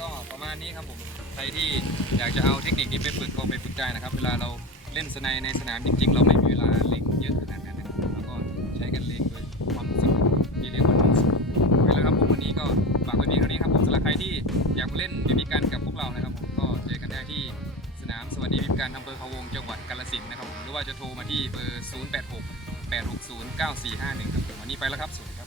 ก็ประมาณนี้ครับผมใครที่อยากจะเอาเทคนิคนี้ไปฝึกก็ไปฝึกได้นะครับเวลาเราเล่นสไนในสนามจริงๆเราไม่มีเวลาเล็งเยอะขนาดนั้นนะครับแล้วก็ใช้กันเล็งโดยความสนุกที่เรียกว่าความสนุกไปแล้วครับผมวันนี้ก็ฝากไว้เพียงเท่านี้ครับผมสำหรับใครที่อยากมาเล่นบีบีกันกับพวกเรานะครับผมก็เจอกันได้ที่สนามสวัสดีบีบีกันอำเภอเขาวงจังหวัดกาฬสินธุ์นะครับผมหรือว่าจะโทรมาที่เบอร์ 0868609451 ครับผมวันนี้ไปแล้วครับสวัสดี